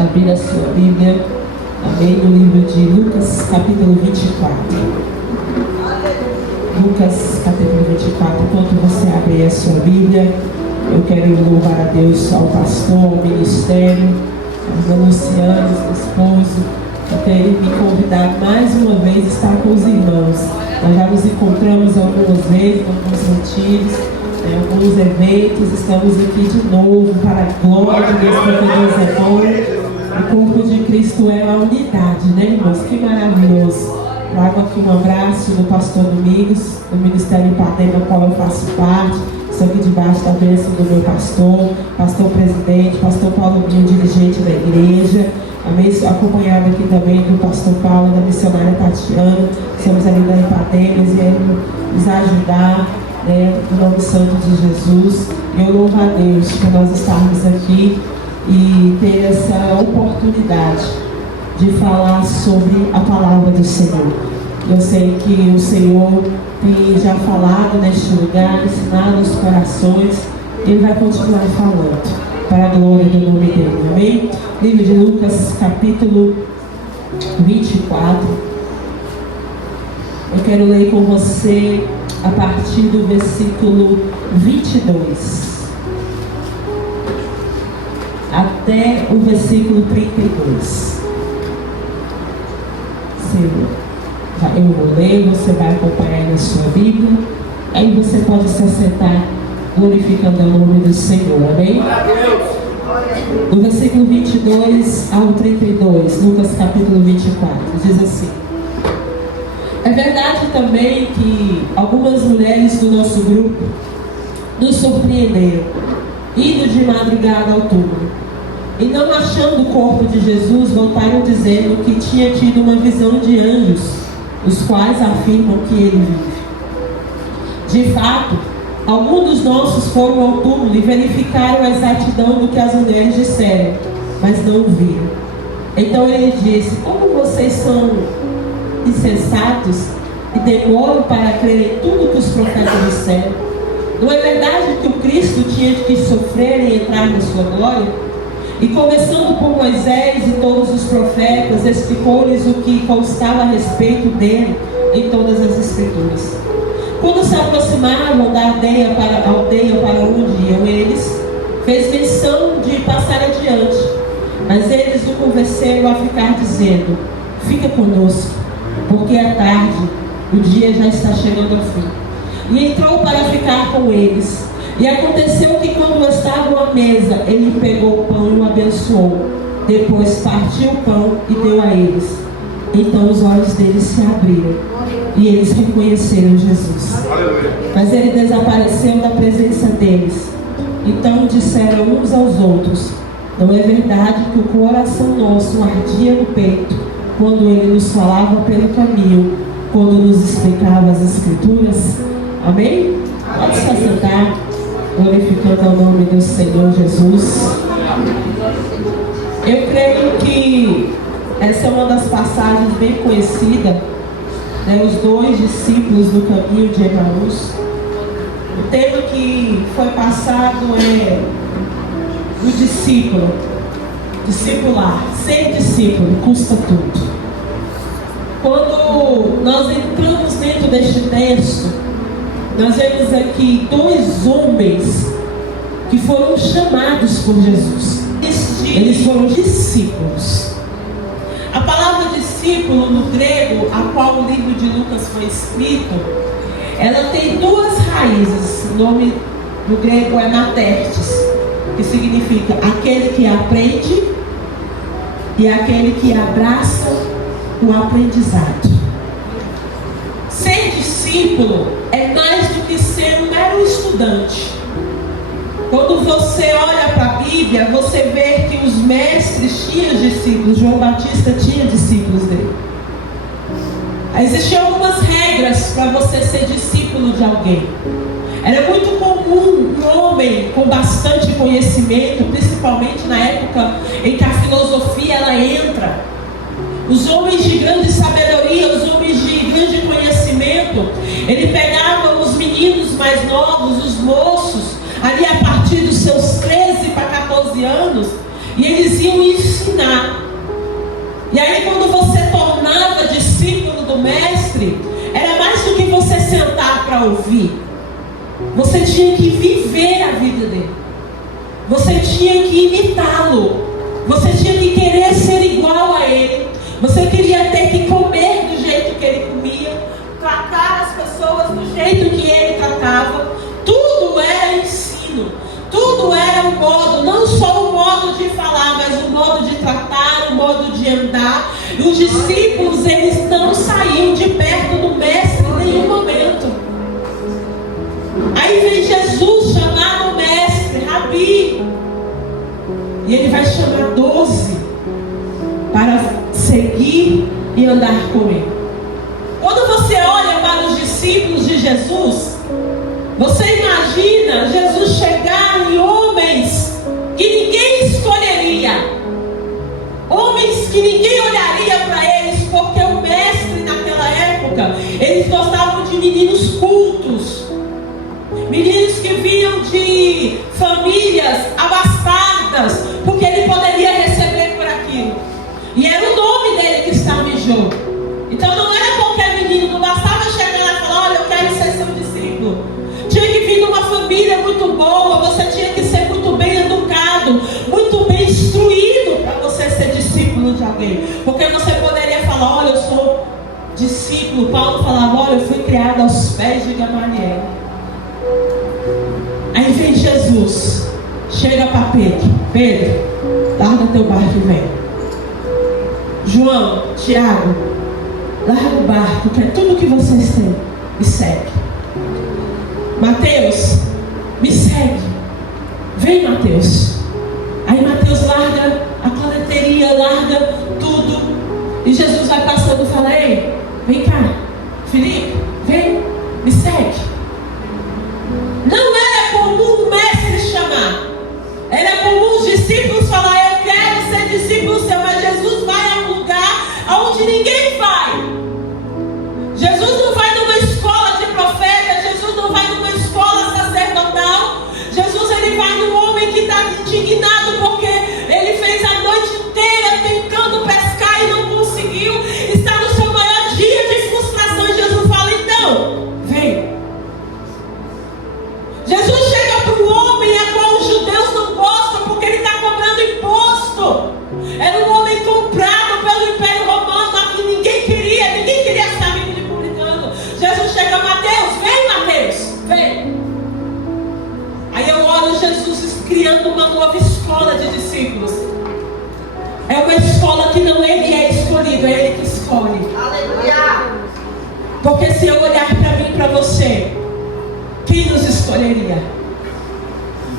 abrir a sua Bíblia, amém, no livro de Lucas, capítulo 24. Lucas, capítulo 24. Enquanto você abre a sua Bíblia, eu quero louvar a Deus, ao pastor, ao ministério, aos anunciantes, ao esposo, por terem me convidado mais uma vez a estar com os irmãos. Nós já nos encontramos algumas vezes, em alguns retiros, alguns eventos. Estamos aqui de novo para a glória de Deus, porque Deus é bom. O corpo de Cristo é uma unidade, né, irmãos? Que maravilhoso. Trago aqui um abraço do pastor Domingos, do Ministério Padema, do qual eu faço parte. Estou aqui debaixo da bênção do meu pastor presidente, pastor Paulo Binho, dirigente da igreja. Amém? Estou acompanhado aqui também do pastor Paulo, da missionária Tatiana. Estamos ali da Ipademas e ele nos ajudar, né, no nome santo de Jesus. Eu louvo a Deus por nós estarmos aqui e ter essa oportunidade de falar sobre a palavra do Senhor. Eu sei que o Senhor tem já falado neste lugar, ensinado os corações. Ele vai continuar falando para a glória do nome dele, amém? Livro de Lucas, capítulo 24. Eu quero ler com você a partir do versículo 22 até o versículo 32. Eu vou ler, você vai acompanhar na sua Bíblia, aí você pode se assentar glorificando o nome do Senhor, amém? Do versículo 22 ao 32, Lucas capítulo 24, diz assim: é verdade também que algumas mulheres do nosso grupo nos surpreenderam, indo de madrugada ao túmulo, e não achando o corpo de Jesus, voltaram dizendo que tinha tido uma visão de anjos, os quais afirmam que ele vive. De fato, alguns dos nossos foram ao túmulo e verificaram a exatidão do que as mulheres disseram, mas não o viram. Então ele disse: como vocês são insensatos e demoram para crer em tudo que os profetas disseram? Não é verdade que o Cristo tinha de sofrer e entrar na sua glória? E começando por Moisés e todos os profetas, explicou-lhes o que constava a respeito dele em todas as Escrituras. Quando se aproximavam da aldeia para onde iam eles, fez menção de passar adiante. Mas eles o convenceram a ficar dizendo: fica conosco, porque é tarde, o dia já está chegando ao fim. E entrou para ficar com eles. E aconteceu que quando estavam à mesa, ele pegou o pão e o abençoou. Depois partiu o pão e deu a eles. Então os olhos deles se abriram e eles reconheceram Jesus. Mas ele desapareceu da presença deles. Então disseram uns aos outros: não é verdade que o coração nosso ardia no peito quando ele nos falava pelo caminho, quando nos explicava as Escrituras? Amém? Pode se assentar, glorificando o nome do Senhor Jesus. Eu creio que essa é uma das passagens bem conhecidas, né? Os dois discípulos do caminho de Emaús. O tema que foi passado é o discípulo, discipular. Ser discípulo custa tudo. Quando nós entramos dentro deste texto, nós vemos aqui dois homens que foram chamados por Jesus. Eles foram discípulos. A palavra discípulo no grego, a qual o livro de Lucas foi escrito, ela tem duas raízes. O nome no grego é matertes, que significa aquele que aprende e aquele que abraça o aprendizado. Ser discípulo é mais do que ser um mero estudante. Quando você olha para a Bíblia, você vê que os mestres tinham discípulos. João Batista tinha discípulos dele. Existiam algumas regras para você ser discípulo de alguém. Era muito comum um homem com bastante conhecimento, principalmente na época em que a filosofia ela entra. Os homens de grande sabedoria, os homens de grande conhecimento, ele pegava os meninos mais novos, os moços, ali a partir dos seus 13 para 14 anos, e eles iam ensinar. E aí, quando você tornava discípulo do mestre, era mais do que você sentar para ouvir. Você tinha que viver a vida dele. Você tinha que imitá-lo. Você tinha que querer ser igual a ele. Você queria ter que comer do jeito que ele comia, tratar as pessoas do jeito que ele tratava. Tudo era ensino. Tudo era um modo, não só o modo de falar, mas o modo de tratar, o modo de andar. E os discípulos, eles não saíam de perto do mestre em nenhum momento. Aí vem Jesus chamar o mestre, Rabi. E ele vai chamar 12 para seguir e andar com ele. Quando você olha para os discípulos de Jesus, você imagina Jesus chegar em homens que ninguém escolheria, homens que ninguém olharia para eles, porque o mestre naquela época, eles gostavam de meninos cultos, meninos que vinham de famílias abastadas, porque ele poderia receber por aquilo, e era o nome dele que estava em jogo. Então não era qualquer menino, não bastava chegar lá e falar: olha, eu quero ser seu discípulo. Tinha que vir de uma família muito boa, você tinha que ser muito bem educado, muito bem instruído para você ser discípulo de alguém. Porque você poderia falar: olha, eu sou discípulo. Paulo falava: olha, eu fui criado aos pés de Gamaliel. Aí vem Jesus, chega para Pedro: Pedro, larga teu barco e vem. João, Tiago, larga o barco, que é tudo que vocês têm, e segue. Mateus, me segue. Vem, Mateus. Aí Mateus larga a coleteria, larga tudo. E Jesus vai passando e fala: ei, vem cá, Filipe, vem, me segue. Não era comum o mestre chamar. Era comum os discípulos falar: eu quero ser discípulo seu. Mas Jesus vai a um lugar aonde ninguém vai. Jesus não vai numa escola de profeta. Jesus não vai numa escola sacerdotal. Jesus, ele vai num homem que está indignado porque ele fez a noite inteira tentando pescar e não conseguiu. Está no seu maior dia de frustração. E Jesus fala: então, vem. Jesus chega para um homem a qual os judeus não gostam porque ele está cobrando imposto. Era um homem comprado pelo Império Romano, a que ninguém queria ser amigo de publicano. Jesus chega: Mateus, vem. Aí eu olho Jesus criando uma nova escola de discípulos. É uma escola que não ele é escolhido, é ele que escolhe. Aleluia! Porque se eu olhar para mim e para você, quem nos escolheria?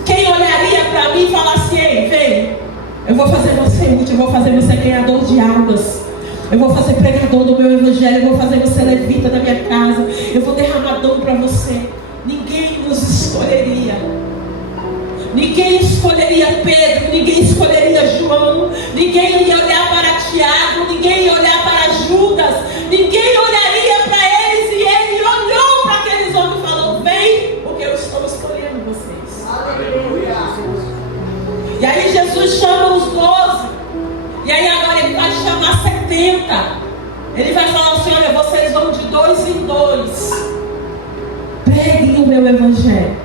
Quem olharia para mim e falasse: ei, vem, eu vou fazer você útil, eu vou fazer você ganhador de almas, eu vou fazer pregador do meu evangelho, eu vou fazer você levita da minha casa, eu vou derramar dom para você. Ninguém nos escolheria. Ninguém escolheria Pedro, ninguém escolheria João, ninguém ia olhar para Tiago, ninguém ia olhar para Judas, ninguém olharia para eles. E ele olhou para aqueles homens e falou: vem, porque eu estou escolhendo vocês. Aleluia. E aí Jesus chama os 12. E aí agora ele vai chamar 70. Ele vai falar assim: olha, vocês vão de 2 em 2. Preguem o meu evangelho,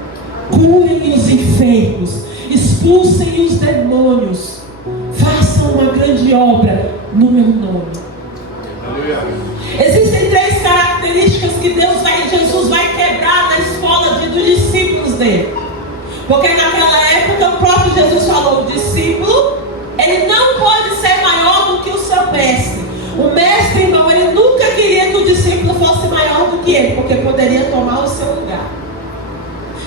curem os enfermos, expulsem os demônios, façam uma grande obra no meu nome. Aleluia. Existem 3 características que Jesus vai quebrar na escola dos discípulos dele. Porque naquela época o próprio Jesus falou: o discípulo, ele não pode ser maior do que o seu mestre. O mestre, irmão, ele nunca queria que o discípulo fosse maior do que ele, porque poderia tomar o seu lugar.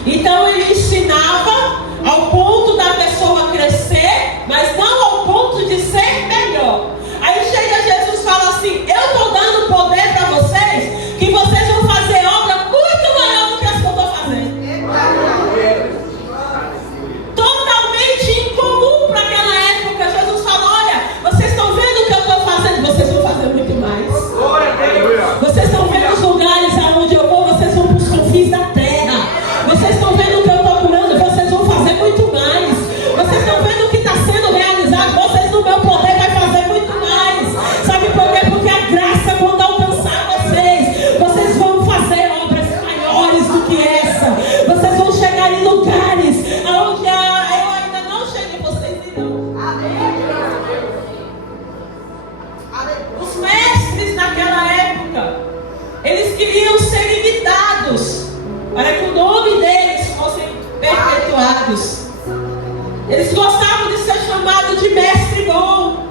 Então ele ensinava ao ponto da pessoa crescer, mas não ao ponto de ser melhor. Aí chega Jesus e fala assim: eu estou dando poder para vocês, que vocês vão fazer obra muito maior do que as que eu estou fazendo. Totalmente incomum para aquela época. Jesus falou: olha, vocês estão vendo o que eu estou fazendo? Vocês vão fazer muito mais. Vocês estão vendo os lugares aonde eu vou? Vocês vão para os confins da terra. Vocês estão vendo o que eu estou curando? Vocês vão fazer muito mais. Eles gostavam de ser chamados de mestre bom.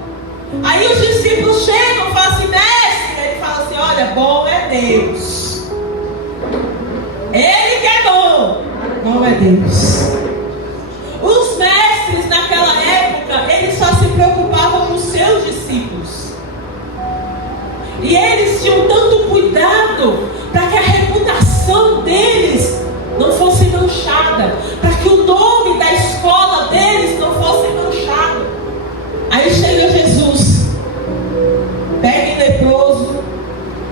Aí os discípulos chegam e falam assim: mestre. Ele fala assim: olha, bom é Deus. Ele que é bom. Bom é Deus. Os mestres naquela época, eles só se preocupavam com seus discípulos. E eles tinham tanto cuidado para que a reputação deles não fosse manchada, para que o nome da escola deles não fosse manchado. Aí chega Jesus, pega em leproso,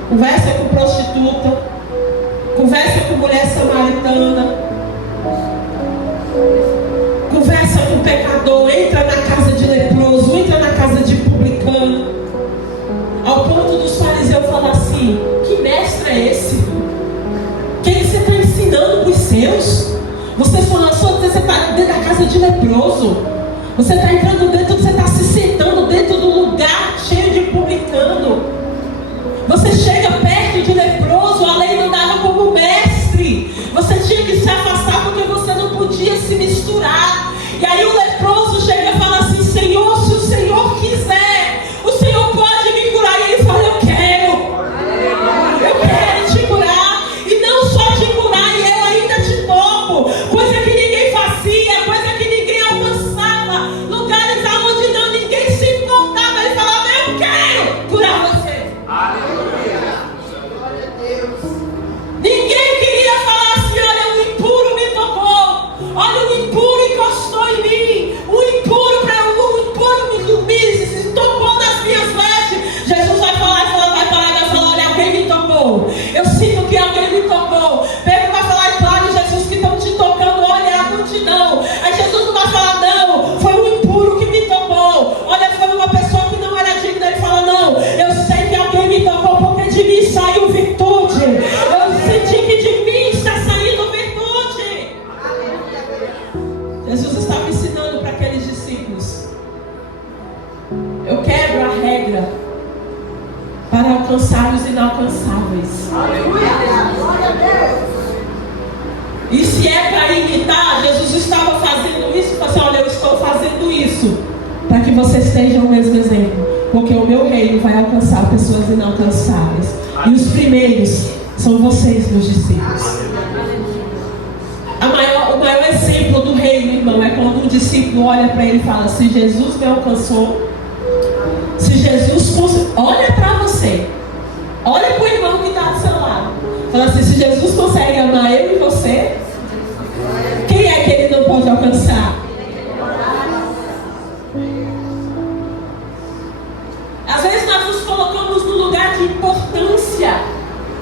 conversa com prostituta, conversa com mulher samaritana, conversa com pecador, entra na casa de leproso, entra na casa de publicano, ao ponto dos fariseus falar assim: que mestre é esse? O que você está ensinando para os seus? Você está dentro da casa de leproso, você está entrando dentro, você está se sentando dentro do lugar cheio de publicano, você chega perto de leproso, a lei não dava como mestre, você tinha que se afastar porque você não podia se misturar. E aí o leproso chega e fala assim: Senhor, se o Senhor quiser, o Senhor pode me curar. E ele fala: eu quero te curar, e não só te curar, e eu ainda te toco, coisa que ninguém fazia, coisa que ninguém alcançava, lugares aonde não ninguém se importava. Ele falava: eu quero curar você. Ninguém queria falar assim: olha, o impuro me tocou, olha, o impuro encostou em mim, o impuro me tocou nas minhas vestes. Jesus vai falar e vai parar e vai falar: olha, alguém me tocou, eu sinto que alguém me tocou. Pedro vai falar: é claro, Jesus, que estão te tocando, olha a multidão. Aí Jesus não vai falar: não, foi um impuro que me tocou, olha, foi uma pessoa que não era digna. Ele fala: não, eu sei que alguém me tocou, porque de mim saiu virtude, eu senti que de mim está saindo virtude. Jesus estava ensinando para aqueles discípulos: eu quebro a regra para alcançar os inalcançáveis. E se é para imitar, Jesus estava fazendo isso, falou assim: olha, eu estou fazendo isso para que vocês tenham o mesmo exemplo, porque o meu reino vai alcançar pessoas inalcançáveis, e os primeiros são vocês, meus discípulos. O maior exemplo do reino, irmão, é quando um discípulo olha para ele e fala: se Jesus me alcançou, se Jesus fosse, olha para você, olha para o irmão que está do seu lado, fala assim: se Jesus consegue amar eu e você, quem é que ele não pode alcançar? Às vezes nós nos colocamos no lugar de importância,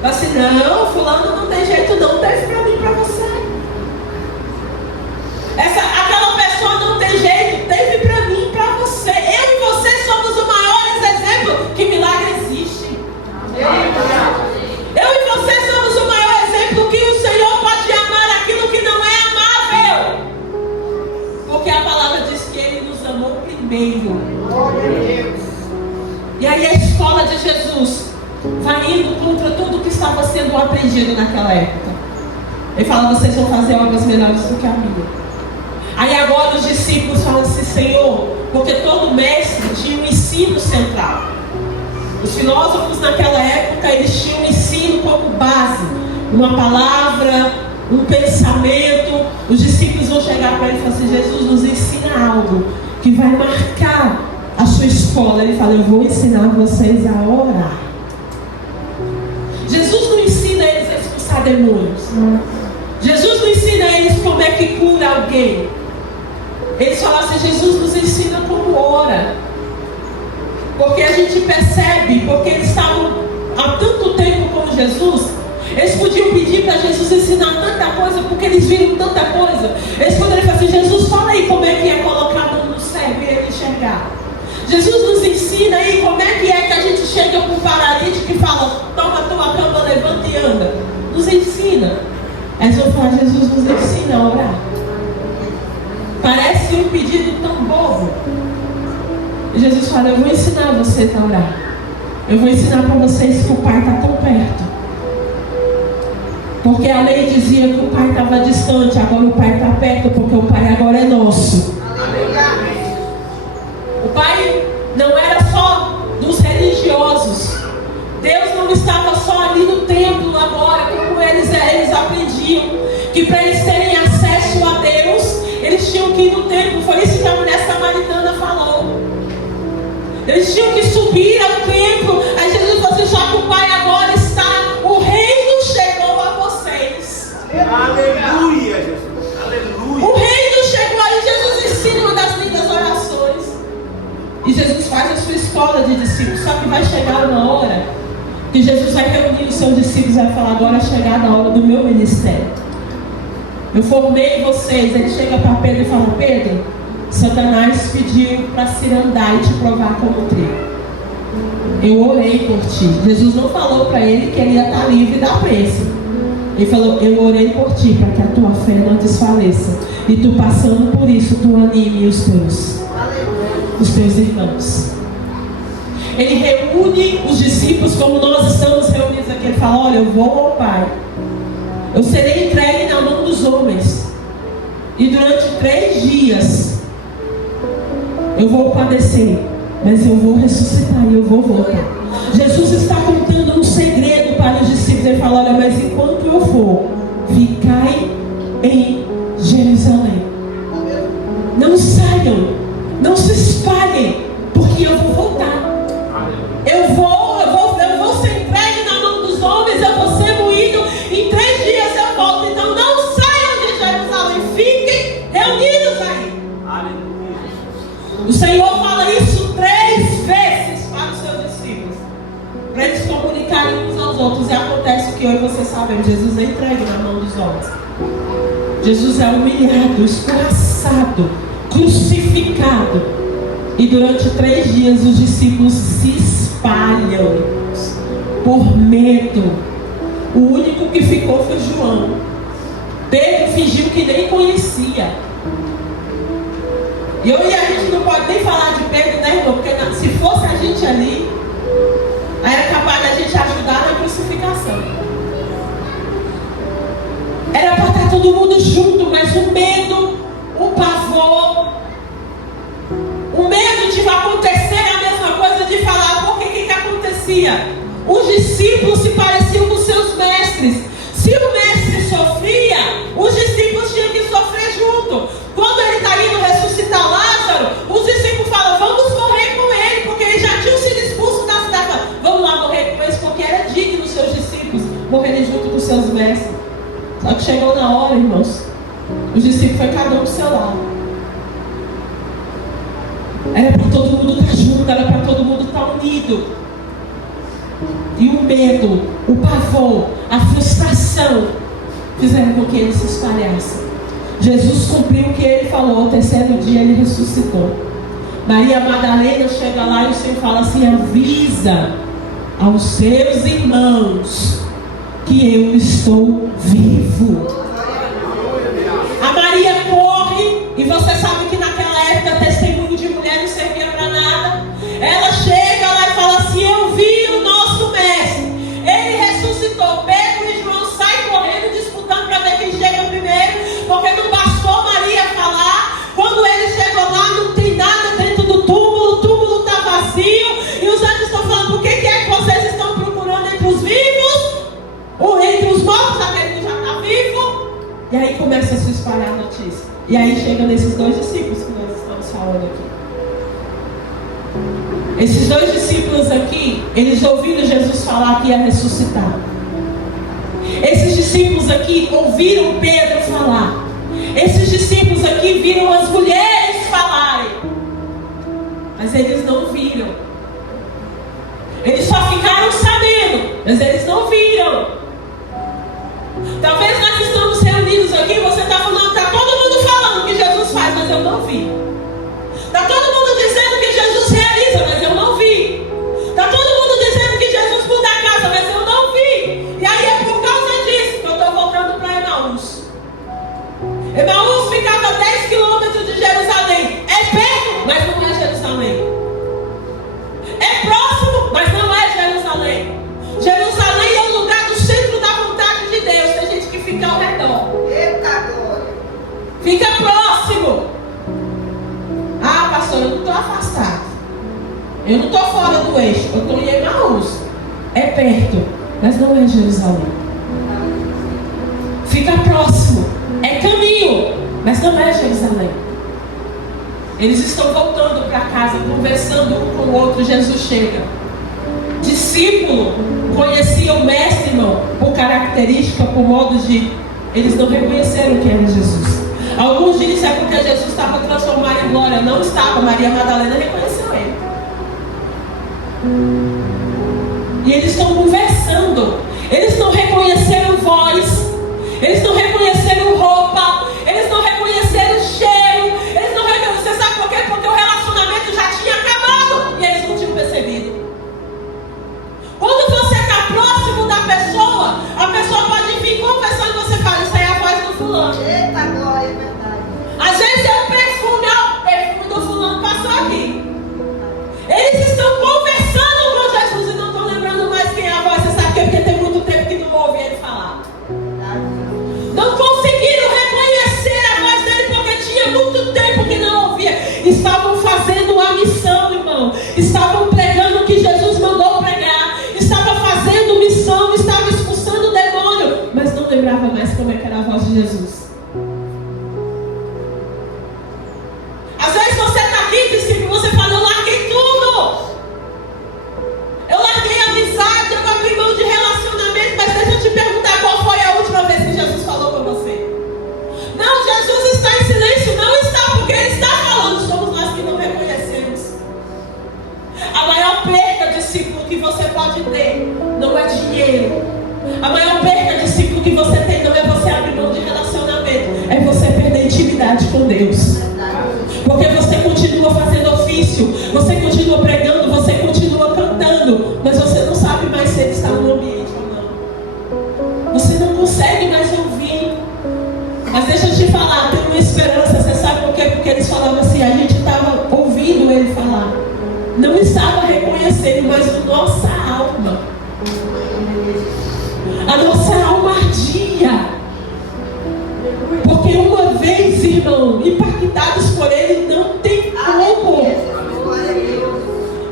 assim: não, fulano não tem jeito não, teve para mim e para você. Aquela pessoa não tem jeito, teve para mim e para você. Eu e você somos os maiores exemplos que milagre existe. Eu e você somos o maior exemplo que o Senhor pode amar aquilo que não é amável, porque a palavra diz que Ele nos amou primeiro. E aí a escola de Jesus vai indo contra tudo que estava sendo aprendido naquela época. Ele fala: vocês vão fazer obras melhores do que a minha. Aí agora os discípulos falam assim: Senhor, porque todo mestre tinha um ensino central. Os filósofos naquela época, eles tinham um ensino como base, uma palavra, um pensamento. Os discípulos vão chegar para ele e falar assim: Jesus, nos ensina algo que vai marcar a sua escola. Ele fala: eu vou ensinar vocês a orar. Jesus não ensina eles a expulsar demônios. Jesus não ensina eles como é que cura alguém. Eles falam assim: Jesus nos ensina como ora. Porque a gente percebe, porque eles estavam há tanto tempo com Jesus, eles podiam pedir para Jesus ensinar tanta coisa, porque eles viram tanta coisa. Eles poderiam falar assim: Jesus, fala aí como é que é colocar a mão no cego e ele enxergar. Jesus nos ensina aí como é que a gente chega com um paralítico e fala: toma tua cama, levanta e anda. Nos ensina. Aí eles vão falar: Jesus nos ensina a orar. Parece um pedido tão bobo. E Jesus fala: eu vou ensinar vocês a orar. Eu vou ensinar para vocês que o Pai está tão perto. Porque a lei dizia que o Pai estava distante, agora o Pai está perto, porque o Pai agora é nosso. foi isso que a mulher samaritana falou. Eles tinham que subir ao templo. Aí Jesus falou assim: já que o Pai agora está, o reino chegou a vocês. Aleluia, Jesus. Aleluia. O reino chegou. Aí Jesus ensina uma das lindas orações. E Jesus faz a sua escola de discípulos. Só que vai chegar uma hora que Jesus vai reunir os seus discípulos e vai falar: agora é chegada a hora do meu ministério. Eu formei vocês. Ele chega para Pedro e fala: Pedro, Satanás pediu para se andar e te provar como trigo. Eu orei por ti. Jesus não falou para ele que ele ia estar livre da bênção. Ele falou: eu orei por ti para que a tua fé não desfaleça. E tu passando por isso, tu anime os teus irmãos. Ele reúne os discípulos como nós estamos reunidos aqui. Ele fala: olha, eu vou ao Pai. Eu serei entregue na mão dos homens. E durante 3 dias eu vou padecer, mas eu vou ressuscitar e eu vou voltar. Jesus está contando um segredo para os discípulos. Ele fala: olha, mas enquanto eu for, ficai em Jerusalém. Não saiam, não se espalhem, porque eu vou voltar. Eu vou ser entregue na mão dos homens, eu vou ser moído. Em 3 dias eu volto. Então não saiam de Jerusalém, fiquem reunidos aí. O Senhor fala isso 3 vezes para os seus discípulos, para eles comunicarem uns aos outros. E acontece o que eu e você sabemos: Jesus é entregue na mão dos homens. Jesus é humilhado, escorraçado, crucificado. E durante 3 dias os discípulos se espalham por medo. O único que ficou foi João. Pedro fingiu que nem conhecia. E a gente não pode nem falar de Pedro, né, irmão? Porque se fosse a gente ali, aí era capaz da gente ajudar na crucificação. Era para estar todo mundo junto, mas o medo, o pavor, o medo de acontecer a mesma coisa, de falar. Porque o que acontecia? Os discípulos se pareciam com seus mestres. Se o mestre sofria, os discípulos tinham que sofrer junto. Quando ele está indo ressuscitar Lázaro, os discípulos falam: vamos morrer com ele, porque eles já tinham sido expulsos da cidade. Vamos lá morrer com eles, porque era digno os seus discípulos morrerem junto com seus mestres. Só que chegou na hora, irmãos, os discípulos foi cada um do seu lado. Era para todo mundo estar junto, era para todo mundo estar unido. E o medo, o pavor, a frustração fizeram com que ele se espalhasse. Jesus cumpriu o que ele falou. Ao 3º dia ele ressuscitou. Maria Madalena chega lá e o Senhor fala assim: avisa aos seus irmãos que eu estou vivo. A Maria corre, e você sabe que naquela época testemunho de mulher não servia para nada. Ela chega lá e fala assim: eu vi o nosso mestre, ele ressuscitou. Pedro e João saem correndo, disputando para ver quem chega primeiro, porque não bastou Maria falar. Quando ele chegou lá, não tem nada dentro do túmulo, o túmulo está vazio, e os anjos estão falando: por que é que vocês estão procurando entre os vivos, ou entre os mortos, aquele que já está vivo? E aí começa a se espalhar a notícia. E aí chega nesses 2 discípulos que nós estamos falando aqui. Esses 2 discípulos aqui, eles ouviram Jesus falar que ia ressuscitar. Esses discípulos aqui ouviram Pedro falar. Esses discípulos aqui viram as mulheres falarem. Mas eles não viram. Eles só ficaram sabendo, mas eles não viram. Talvez nós estamos reunidos aqui, você está falando, está todo mundo falando que Jesus faz, mas eu não vi. Está todo mundo dizendo que Jesus realiza, mas eu não vi. Está todo mundo dizendo que Jesus muda a casa, mas eu não vi. E aí é por causa disso que eu estou voltando para Emaús. Emaús ficava a 10 quilômetros de Jerusalém. É perto, mas não é Jerusalém. É próximo, mas não é Jerusalém. Jerusalém é o lugar do centro da vontade de Deus. Tem gente que fica ao redor. Eita glória. Fica próximo. Ah, pastor, eu não estou afastado. Eu não estou fora do eixo. Eu estou em Emaús. É perto, mas não é Jerusalém. Fica próximo. É caminho, mas não é Jerusalém. Eles estão voltando para casa, conversando um com o outro. Jesus chega. Discípulo conhecia o mestre, irmão, por característica, por modo de... Eles não reconheceram quem era Jesus. Alguns dizem é porque Jesus estava transformado em glória. Não estava. Maria Madalena reconheceu ele. E eles estão conversando. Eles não reconheceram voz. Eles não reconheceram roupa. Eles não reconheceram cheiro. Eles não reconheceram. Você sabe por quê? Porque o relacionamento já tinha acabado. E eles não tinham percebido. Quando você está próximo da pessoa, a pessoa pode vir conversando e você fala, isso aí é a voz do fulano. Eita glória, é verdade. Às vezes é o perfume, ó, o perfume do fulano passou aqui. Eles estão conversando com Jesus e não estão lembrando mais quem é a voz. Você sabe por quê? Porque tem muito tempo que não ouve ele falar. Não conseguiram reconhecer a voz dele porque tinha muito tempo que não ouvia. Estavam fazendo a missão, irmão. Estavam pregando o que Jesus mandou pregar. Estavam fazendo missão, estavam expulsando o demônio. Mas não lembrava mais como é que era a voz de Jesus. Às vezes você está aqui, discípulo, você fala, eu larguei tudo. Eu larguei a amizade, eu abri mão de relacionamento. Mas deixa eu te perguntar, qual foi a última vez que Jesus falou com você? Não, Jesus está em silêncio. Não está, porque Ele está falando. Somos nós que não reconhecemos. A maior perda, discípulo, que você pode ter não é dinheiro. A maior perda, discípulo, que você tem não é você abrir mão de relacionamento. É você perder intimidade com Deus. Porque você continua fazendo ofício, você continua pregando, você continua cantando, mas você não sabe mais se Ele está no ambiente ou não. Você não consegue mais ouvir. Mas deixa eu te falar, tem uma esperança. Você sabe por quê? Porque eles falavam assim, a gente estava ouvindo Ele falar, não estava reconhecendo, mas a nossa alma, a nossa alma ardia. Porque uma vez, irmão, impactados por Ele, não tem como.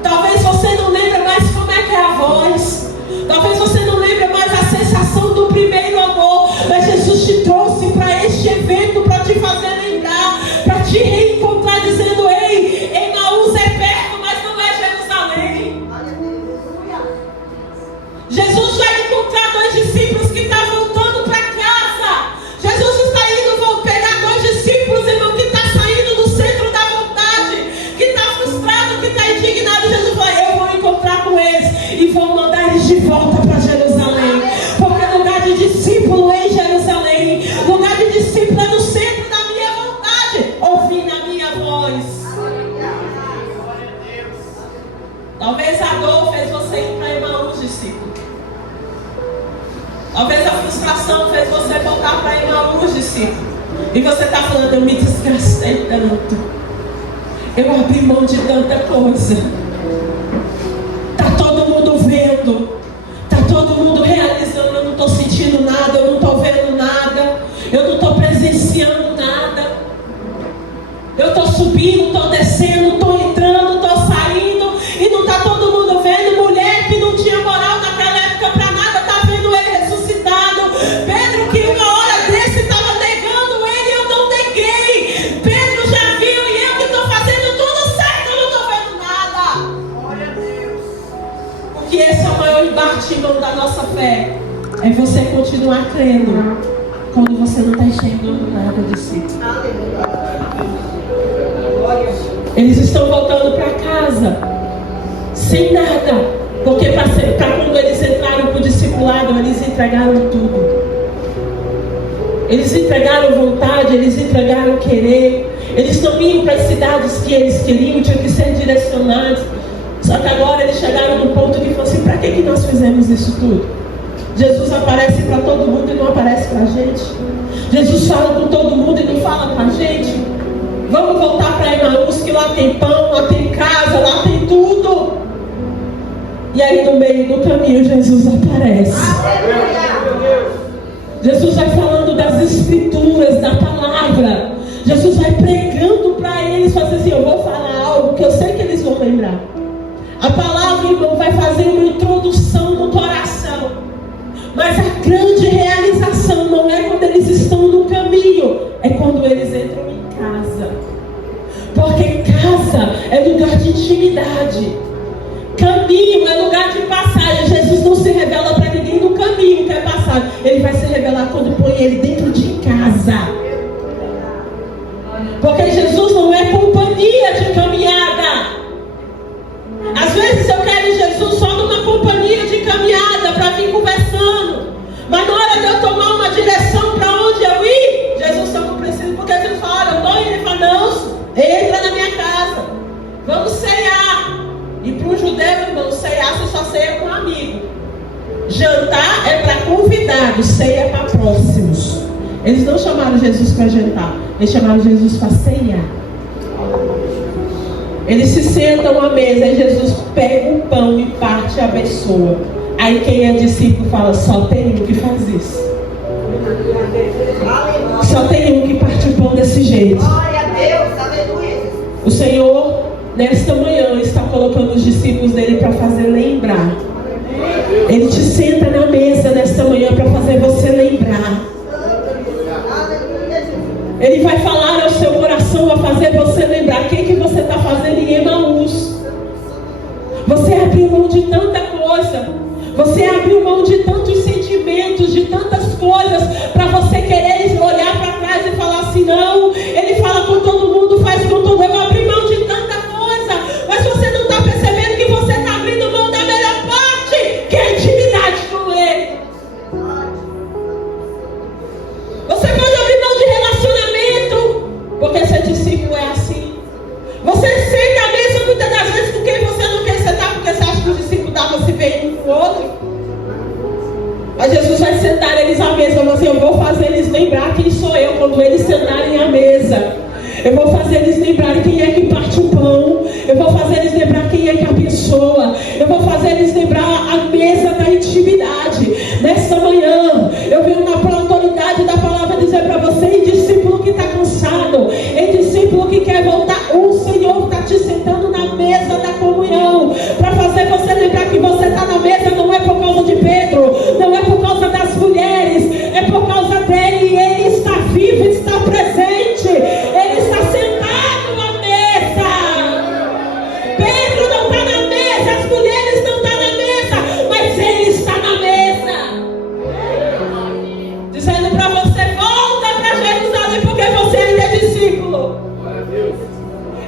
Talvez você não lembre mais como é que é a voz. Talvez você não lembre mais a sensação do primeiro amor. Mas Jesus te trouxe para este evento para te fazer lembrar, para te reencontrar, dizendo, ei, Emaús é perto, mas não é Jerusalém. Jesus vai encontrar dois discípulos que estão voltando para casa. Jesus está indo pegar dois discípulos, irmão, que está saindo do centro da vontade, que está frustrado, que está indignado. Jesus vai, eu vou encontrar com eles e vou mandar eles de volta para Jerusalém. Porque lugar de discípulo é em Jerusalém. Lugar de discípulo é no centro da minha vontade, ouvindo a minha voz. Talvez a dor fez você ir para Emaús, discípulo. Talvez a frustração fez você voltar para Emaús, discípulo. E você está falando, eu me desgastei tanto. Eu abri mão de tanta coisa. Está todo mundo vendo. Está todo mundo realizando. Eu não estou sentindo nada. Eu não estou vendo nada. Eu não estou presenciando nada. Eu estou subindo, estou descendo, estou entrando, estou saindo. E não está todo mundo vendo. Mulher que não tinha moral naquela época para nada, está vendo ele ressuscitado. Pedro que uma hora desse estava negando ele, eu não neguei. Pedro já viu e eu que estou fazendo tudo certo, eu não estou vendo nada. Glória a Deus. Porque esse é o maior embate, irmão, da nossa fé. É você continuar crendo quando você não está enxergando nada de si. Eles estão voltando para casa sem nada, porque para quando eles entraram para o discipulado, eles entregaram tudo. Eles entregaram vontade, eles entregaram querer. Eles não iam para as cidades que eles queriam, tinham que ser direcionados. Só que agora eles chegaram no ponto que falaram assim, para que nós fizemos isso tudo? Jesus aparece para todo mundo e não aparece para a gente. Jesus fala com todo mundo e não fala para a gente. Vamos voltar para Emaús, que lá tem pão, lá tem casa, lá tem tudo. E aí no meio do caminho Jesus aparece. Jesus vai falando das escrituras, da palavra. Jesus vai pregando para eles, fazendo assim, eu vou falar algo que eu sei que eles vão lembrar. A palavra, irmão, vai fazer uma introdução no coração. Mas a grande realização não é quando eles estão no caminho, é quando eles entram em casa. Porque é lugar de intimidade. Caminho é lugar de passagem. Jesus não se revela para ninguém no caminho que é passagem. Ele vai se revelar quando põe ele dentro de casa. Porque Jesus não é companhia de caminhada. Às vezes eu quero Jesus só numa companhia de caminhada para vir conversando. Mas na hora de eu tomar uma direção para onde eu ir, Jesus só não precisa. Porque Jesus fala, olha, eu estou indo. Ele fala, não, entra na minha casa. Vamos ceiar. E para um judeu, irmão, ceiar você só ceia com um amigo. Jantar é para convidados, ceia é para próximos. Eles não chamaram Jesus para jantar, eles chamaram Jesus para ceiar. Eles se sentam à mesa e Jesus pega um pão e parte e abençoa. Aí quem é discípulo fala, só tem um que faz isso. Só tem um que parte o pão desse jeito. Glória a Deus, aleluia. O Senhor, nesta manhã, está colocando os discípulos dele para fazer lembrar. Ele te senta na mesa nesta manhã para fazer você lembrar. Ele vai falar ao seu coração, a fazer você lembrar o que você está fazendo em Emaús. Você abriu mão de tanta coisa. Você abriu mão de tantos sentimentos, de tantas coisas, para você querer olhar para trás e falar assim, não, ele fala com todo mundo, faz com todo mundo. Eu abri mão de tanta coisa, mas você não está percebendo que você está abrindo mão da melhor parte, que é a intimidade com ele. Você pode abrir mão de relacionamento, porque ser discípulo é assim. Você senta à mesa muitas das vezes com quem você não quer sentar, porque você acha que os discípulos estavam se vendo um com o outro. Mas Jesus vai sentar eles à mesa, mas eu vou fazer eles lembrar quem sou eu quando eles sentarem à mesa. Eu vou fazer eles lembrarem quem é que parte o pão. Eu vou fazer eles lembrar quem é que abençoa. Eu vou fazer eles lembrar a mesa da intimidade. Nesta manhã, eu venho na autoridade da palavra dizer para você, em discípulo que está cansado, em discípulo que quer voltar, o Senhor está te sentando na mesa da comunhão, para fazer você lembrar que você está na mesa, não é por causa de Pedro, não é por causa das mulheres, é por causa dele. Ele está vivo, está presente, ele está sentado à mesa. Pedro não está na mesa, as mulheres não estão na mesa, mas ele está na mesa, dizendo para você, volta para Jerusalém, porque você ainda é discípulo.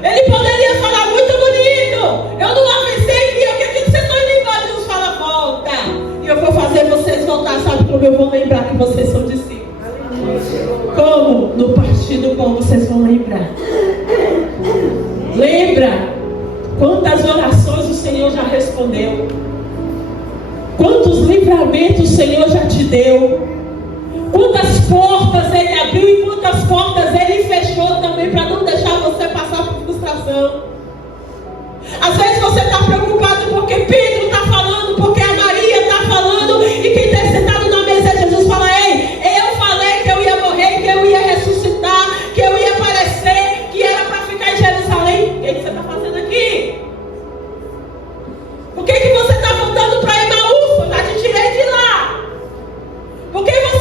Ele poderia falar, muito bonito, eu não avisei que o que você está indo embora. Jesus fala, volta, e eu vou fazer vocês voltar. Sabe como eu vou lembrar que vocês são discípulos? Como? No partir do pão vocês vão lembrar. Lembra quantas orações o Senhor já respondeu, quantos livramentos o Senhor já te deu, quantas portas ele abriu e quantas portas ele fechou também, para não deixar você passar por frustração. Às vezes você está preocupado porque Pedro está falando, porque a Maria está falando, e quem está sentado na mesa é Jesus. Fala, ei, eu falei que eu ia morrer, que eu ia ressuscitar, que eu ia aparecer, que era para ficar em Jerusalém. O que você está fazendo aqui? Por que você está voltando para Emaús? Eu já te tirei de lá. Por que você